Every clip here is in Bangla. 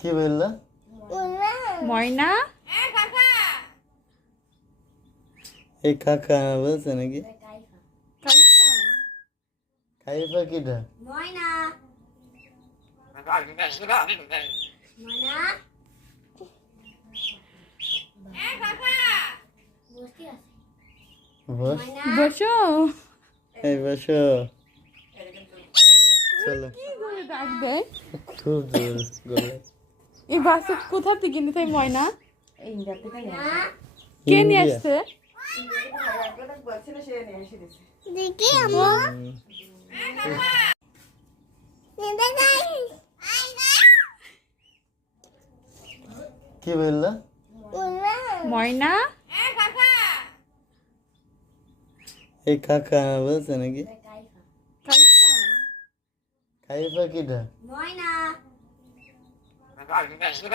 কি বললা? ময়না এই কাকা বলছে নাকি? কাইফা কাইফা কিটা? ময়না ময়না বসে আছে বস, বসো এই বসো। চলো, কি করে ডাক দেয় খুব জোর গলা। এই বাসে কোথা থেকে নিতে হয় ময়না? ময়না কে নিয়ে ইন্ডিয়া। আসছে? দেখি আমু কি বললা? ময়না এই কাকা বলছে নাকি? কাইফা কাইফা কিটা? ময়না ময়না বসে আছে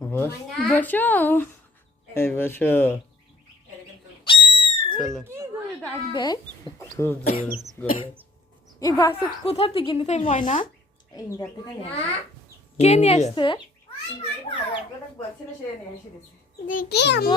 বস, ময়না বসো এই বসো। চলো, কি করে ডাক দেয় খুব জোর গলা। এই বাসে কোথা থেকে নিতে হয় ময়না? ময়না কে নিয়ে ইন্ডিয়া। আসছে? দেখি আমু